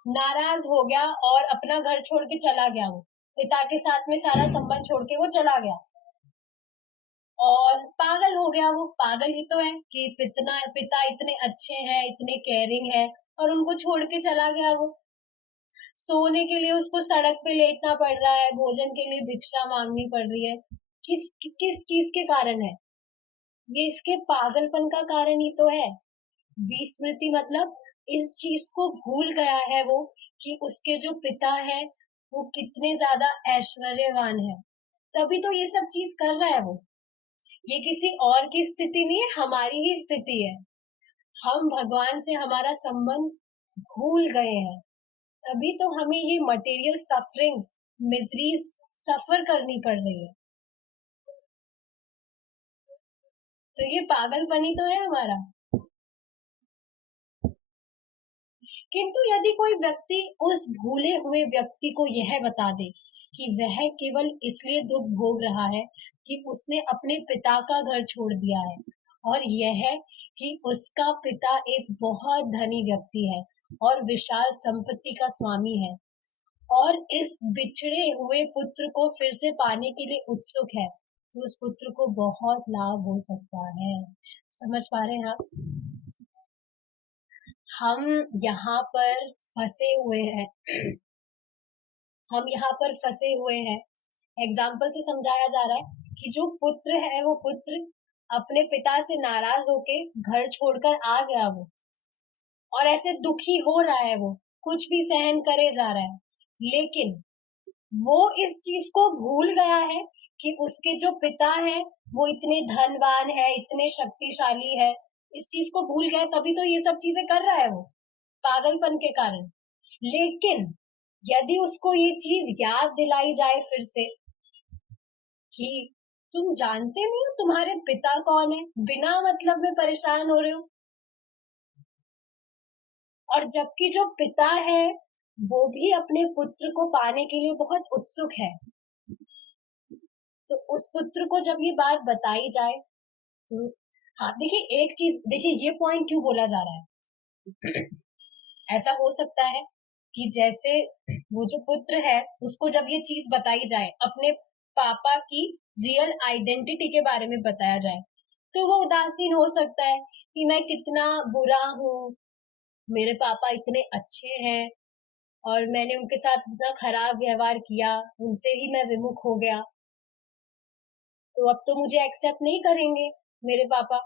नाराज हो गया और अपना घर छोड़ के चला गया। वो पिता के साथ में सारा संबंध छोड़ के वो चला गया और पागल हो गया। वो पागल ही तो है कि पिता इतने अच्छे हैं, इतने केयरिंग है, और उनको छोड़ के चला गया। वो सोने के लिए उसको सड़क पे लेटना पड़ रहा है, भोजन के लिए भिक्षा मांगनी पड़ रही है। किस चीज के कारण है ये? इसके पागलपन का कारण ही तो है। विस्मृति मतलब इस चीज को भूल गया है वो कि उसके जो पिता है वो कितने ज्यादा ऐश्वर्यवान है, तभी तो ये सब चीज कर रहा है वो। ये किसी और की स्थिति नहीं है, हमारी ही स्थिति है। हम भगवान से हमारा संबंध भूल गए हैं, तभी तो हमें ये मटेरियल सफरिंग्स, मिजरीज सफर करनी पड़ रही है। तो ये पागलपन ही तो है हमारा। किंतु यदि कोई व्यक्ति उस भूले हुए व्यक्ति को यह बता दे कि वह केवल इसलिए दुख भोग रहा है कि उसने अपने पिता का घर छोड़ दिया है, और यह है कि उसका पिता एक बहुत धनी व्यक्ति है और विशाल संपत्ति का स्वामी है, और इस बिछड़े हुए पुत्र को फिर से पाने के लिए उत्सुक है, तो उस पुत्र को बहुत लाभ हो सकता है। समझ पा रहे हैं आप? हम यहाँ पर फंसे हुए हैं। हम यहाँ पर फंसे हुए हैं। एग्जाम्पल से समझाया जा रहा है कि जो पुत्र है वो पुत्र अपने पिता से नाराज होके घर छोड़कर आ गया वो, और ऐसे दुखी हो रहा है, वो कुछ भी सहन करे जा रहा है, लेकिन वो इस चीज को भूल गया है कि उसके जो पिता है वो इतने धनवान है, इतने शक्तिशाली है। इस चीज को भूल गया, तभी तो ये सब चीजें कर रहा है वो, पागलपन के कारण। लेकिन यदि उसको ये चीज याद दिलाई जाए फिर से कि तुम जानते नहीं हो तुम्हारे पिता कौन है, बिना मतलब में परेशान हो रहे हो, और जबकि जो पिता है वो भी अपने पुत्र को पाने के लिए बहुत उत्सुक है, तो उस पुत्र को जब ये बात बताई जाए तो हाँ, देखिए एक चीज, देखिए ये पॉइंट क्यों बोला जा रहा है। ऐसा हो सकता है कि जैसे वो जो पुत्र है उसको जब ये चीज बताई जाए, अपने पापा की रियल आइडेंटिटी के बारे में बताया जाए, तो वो उदासीन हो सकता है कि मैं कितना बुरा हूँ, मेरे पापा इतने अच्छे हैं और मैंने उनके साथ इतना खराब व्यवहार किया, उनसे ही मैं विमुख हो गया, तो अब तो मुझे एक्सेप्ट नहीं करेंगे मेरे पापा।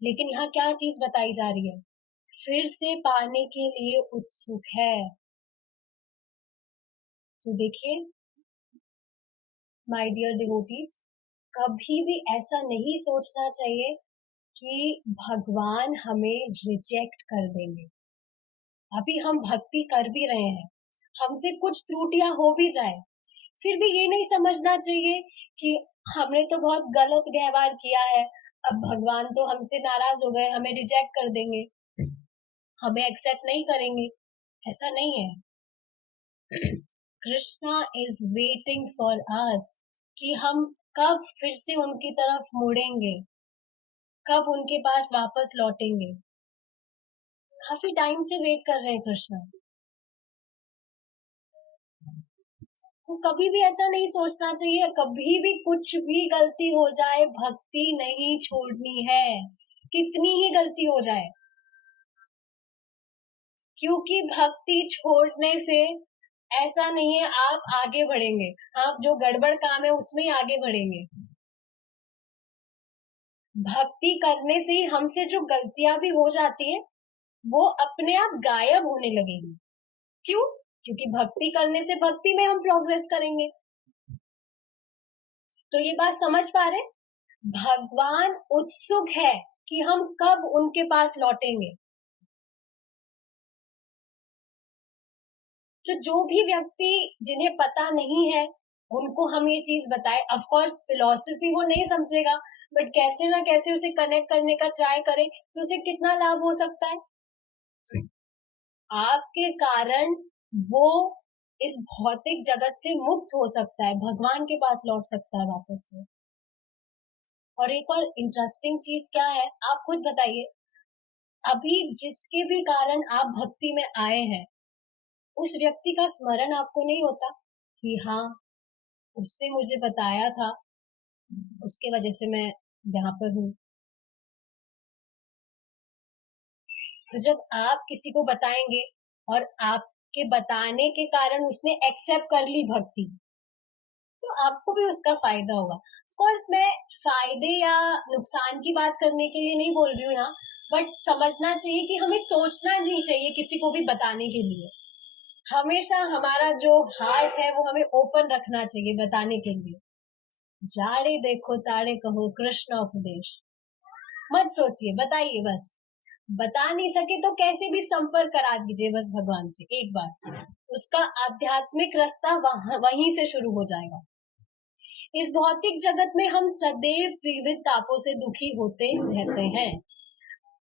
लेकिन यहाँ क्या चीज बताई जा रही है? फिर से पाने के लिए उत्सुक है। तो देखिए माय डियर डिवोटीज, कभी भी ऐसा नहीं सोचना चाहिए कि भगवान हमें रिजेक्ट कर देंगे। अभी हम भक्ति कर भी रहे हैं, हमसे कुछ त्रुटियां हो भी जाए, फिर भी ये नहीं समझना चाहिए कि हमने तो बहुत गलत व्यवहार किया है, अब भगवान तो हमसे नाराज हो गए, हमें रिजेक्ट कर देंगे, हमें एक्सेप्ट नहीं करेंगे। ऐसा नहीं है। Krishna is waiting for us कि हम कब फिर से उनकी तरफ मुड़ेंगे, कब उनके पास वापस लौटेंगे। काफी टाइम से वेट कर रहे हैं कृष्णा। तो कभी भी ऐसा नहीं सोचना चाहिए, कभी भी कुछ भी गलती हो जाए भक्ति नहीं छोड़नी है, कितनी ही गलती हो जाए, क्योंकि भक्ति छोड़ने से ऐसा नहीं है आप आगे बढ़ेंगे, आप जो गड़बड़ काम है उसमें ही आगे बढ़ेंगे। भक्ति करने से हमसे जो गलतियां भी हो जाती है वो अपने आप गायब होने लगेगी। क्यों? क्योंकि भक्ति करने से भक्ति में हम प्रोग्रेस करेंगे। तो ये बात समझ पा रहे? भगवान उत्सुक है कि हम कब उनके पास लौटेंगे। तो जो भी व्यक्ति जिन्हें पता नहीं है उनको हम ये चीज बताए, ऑफ कोर्स फिलॉसफी वो नहीं समझेगा, बट कैसे ना कैसे उसे कनेक्ट करने का ट्राई करें तो उसे कितना लाभ हो सकता है। आपके कारण वो इस भौतिक जगत से मुक्त हो सकता है, भगवान के पास लौट सकता है वापस से। और एक और इंटरेस्टिंग चीज क्या है आप खुद बताइए, अभी जिसके भी कारण आप भक्ति में आए हैं, उस व्यक्ति का स्मरण आपको नहीं होता कि हाँ, उससे मुझे बताया था, उसके वजह से मैं यहाँ पर हूँ। तो जब आप किसी को बताएंगे और आपके बताने के कारण उसने एक्सेप्ट कर ली भक्ति, तो आपको भी उसका फायदा होगा। ऑफ कोर्स मैं फायदे या नुकसान की बात करने के लिए नहीं बोल रही हूँ यहाँ, बट समझना चाहिए कि हमें सोचना नहीं चाहिए किसी को भी बताने के लिए। हमेशा हमारा जो हार्ट है वो हमें ओपन रखना चाहिए बताने के लिए। जाड़े देखो तारे कहो कृष्ण उपदेश, मत सोचिए, बताइए बस। बता नहीं सके तो कैसे भी संपर्क करा दीजिए बस भगवान से एक बार, उसका आध्यात्मिक रास्ता वहीं से शुरू हो जाएगा। इस भौतिक जगत में हम सदैव विविध तापों से दुखी होते रहते हैं।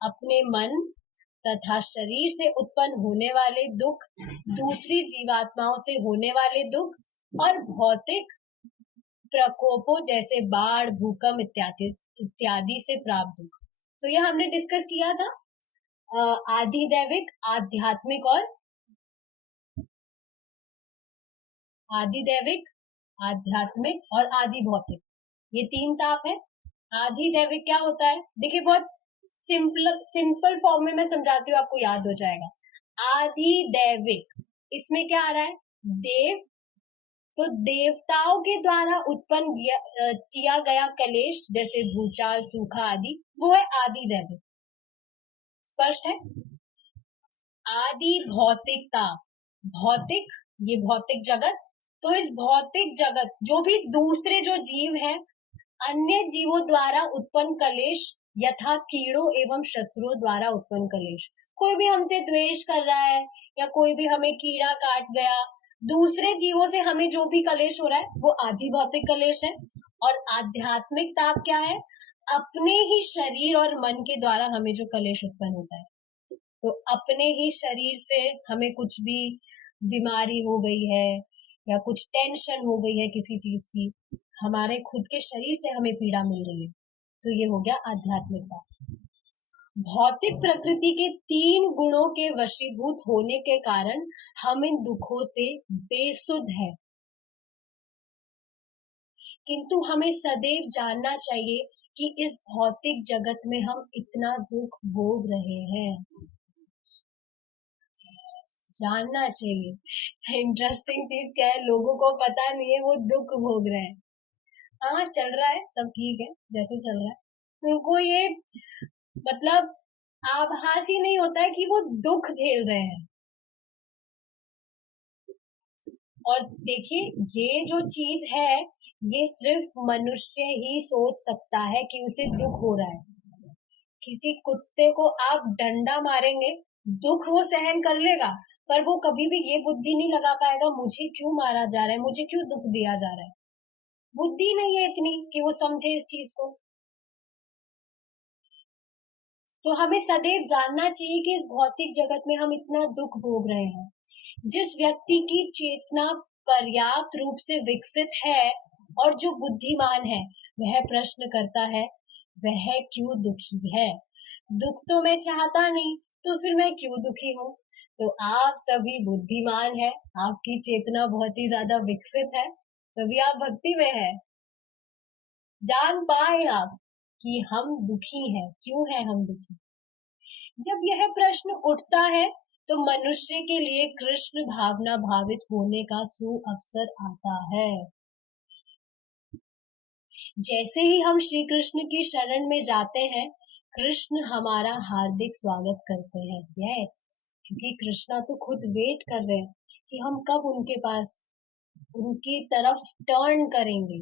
अपने मन तथा शरीर से उत्पन्न होने वाले दुख, दूसरी जीवात्माओं से होने वाले दुख और भौतिक प्रकोपों जैसे बाढ़, भूकंप इत्यादि से प्राप्त दुख। तो यह हमने डिस्कस किया था आधिदैविक, आध्यात्मिक और आधिदैविक, आध्यात्मिक और आदि भौतिक, ये 3 ताप है। आधिदैविक क्या होता है? देखिए बहुत सिंपल फॉर्म में मैं समझाती हूँ, आपको याद हो जाएगा। आधिदैविक, इसमें क्या आ रहा है? देव, तो देवताओं के द्वारा उत्पन्न किया गया कलेश जैसे भूचाल, सूखा आदि, वो है आधिदैविक। स्पष्ट है? आदि भौतिकता, भौतिक, ये भौतिक जगत, तो इस भौतिक जगत जो भी दूसरे जो जीव हैं, अन्य जीवों द्वारा उत्पन्न कलेश यथा कीड़ों एवं शत्रुओं द्वारा उत्पन्न कलेश। कोई भी हमसे द्वेष कर रहा है या कोई भी हमें कीड़ा काट गया, दूसरे जीवों से हमें जो भी कलेश हो रहा है वो आधि भौतिक कलेश है। और आध्यात्मिक ताप क्या है? अपने ही शरीर और मन के द्वारा हमें जो कलेश उत्पन्न होता है। तो अपने ही शरीर से हमें कुछ भी बीमारी हो गई है या कुछ टेंशन हो गई है किसी चीज की, हमारे खुद के शरीर से हमें पीड़ा मिल रही है, तो ये हो गया आध्यात्मिकता। भौतिक प्रकृति के 3 गुणों के वशीभूत होने के कारण हम इन दुखों से बेसुध है, किंतु हमें सदैव जानना चाहिए कि इस भौतिक जगत में हम इतना दुख भोग रहे हैं, जानना चाहिए। इंटरेस्टिंग चीज क्या है, लोगों को पता नहीं है वो दुख भोग रहे हैं। हाँ चल रहा है, सब ठीक है जैसे चल रहा है, उनको ये मतलब आभास ही नहीं होता है कि वो दुख झेल रहे हैं। और देखिए ये जो चीज है, ये सिर्फ मनुष्य ही सोच सकता है कि उसे दुख हो रहा है। किसी कुत्ते को आप डंडा मारेंगे, दुख वो सहन कर लेगा, पर वो कभी भी ये बुद्धि नहीं लगा पाएगा मुझे क्यों मारा जा रहा है, मुझे क्यों दुख दिया जा रहा है। बुद्धि नहीं है इतनी कि वो समझे इस चीज को। तो हमें सदैव जानना चाहिए कि इस भौतिक जगत में हम इतना दुख भोग रहे हैं। जिस व्यक्ति की चेतना पर्याप्त रूप से विकसित है और जो बुद्धिमान है, वह प्रश्न करता है वह क्यों दुखी है। दुख तो मैं चाहता नहीं, तो फिर मैं क्यों दुखी हूँ। तो आप सभी बुद्धिमान है, आपकी चेतना बहुत ही ज्यादा विकसित है, तभी आप भक्ति में है। जान पाए आप कि हम दुखी हैं, क्यों है हम दुखी। जब यह प्रश्न उठता है तो मनुष्य के लिए कृष्ण भावना भावित होने का सुअवसर आता है। जैसे ही हम श्री कृष्ण की शरण में जाते हैं, कृष्ण हमारा हार्दिक स्वागत करते हैं। यस, क्योंकि कृष्णा तो खुद वेट कर रहे हैं कि हम कब उनके पास, उनकी तरफ टर्न करेंगे।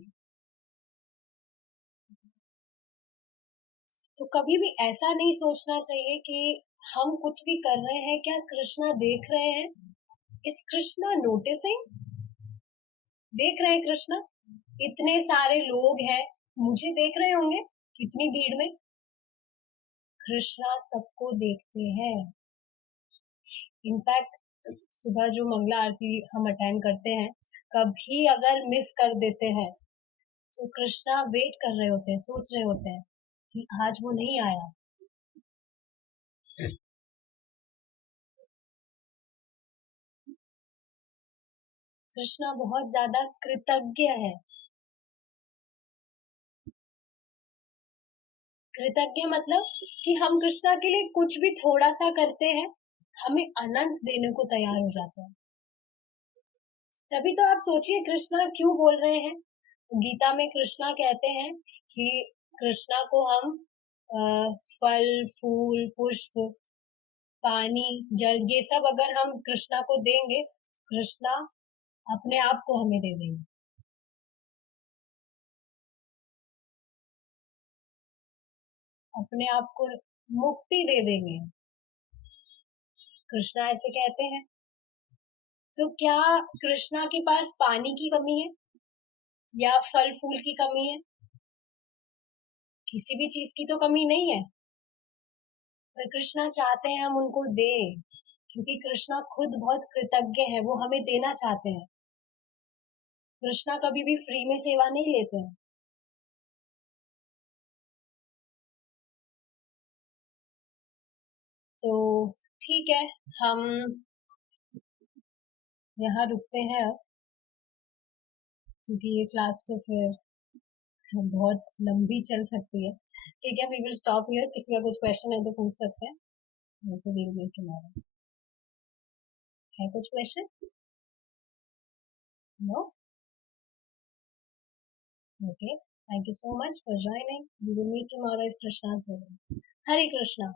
तो कभी भी ऐसा नहीं सोचना चाहिए कि हम कुछ भी कर रहे हैं, क्या कृष्णा देख रहे हैं? इस कृष्णा नोटिसिंग, देख रहे हैं कृष्णा, इतने सारे लोग हैं, मुझे देख रहे होंगे इतनी भीड़ में। कृष्णा सबको देखते हैं। इनफैक्ट सुबह जो मंगला आरती हम अटेंड करते हैं, कभी अगर मिस कर देते हैं तो कृष्णा वेट कर रहे होते हैं, सोच रहे होते हैं कि आज वो नहीं आया, कृष्णा बहुत ज्यादा कृतज्ञ है। कृतज्ञ मतलब कि हम कृष्णा के लिए कुछ भी थोड़ा सा करते हैं, हमें अनंत देने को तैयार हो जाते हैं। तभी तो आप सोचिए कृष्णा क्यों बोल रहे हैं। गीता में कृष्णा कहते हैं कि कृष्णा को हम फल, फूल, पुष्प, पानी, जल, ये सब अगर हम कृष्णा को देंगे, कृष्णा अपने आप को हमें दे देंगे, अपने आप को मुक्ति दे देंगे। कृष्णा ऐसे कहते हैं। तो क्या कृष्णा के पास पानी की कमी है या फल फूल की कमी है? किसी भी चीज की तो कमी नहीं है, पर कृष्णा चाहते हैं हम उनको दें, क्योंकि कृष्णा खुद बहुत कृतज्ञ है, वो हमें देना चाहते हैं। कृष्णा कभी भी फ्री में सेवा नहीं लेते हैं। तो ठीक है, हम यहाँ रुकते हैं अब, क्योंकि ये क्लास तो फिर बहुत लंबी चल सकती है। ठीक है, वी विल स्टॉप हियर। किसी का कुछ क्वेश्चन है तो पूछ सकते हैं, नहीं तो वील मीट टुमारो। है कुछ question? No? Okay. Thank you so much for joining. We will meet tomorrow if Krishna's willing. Hare Krishna.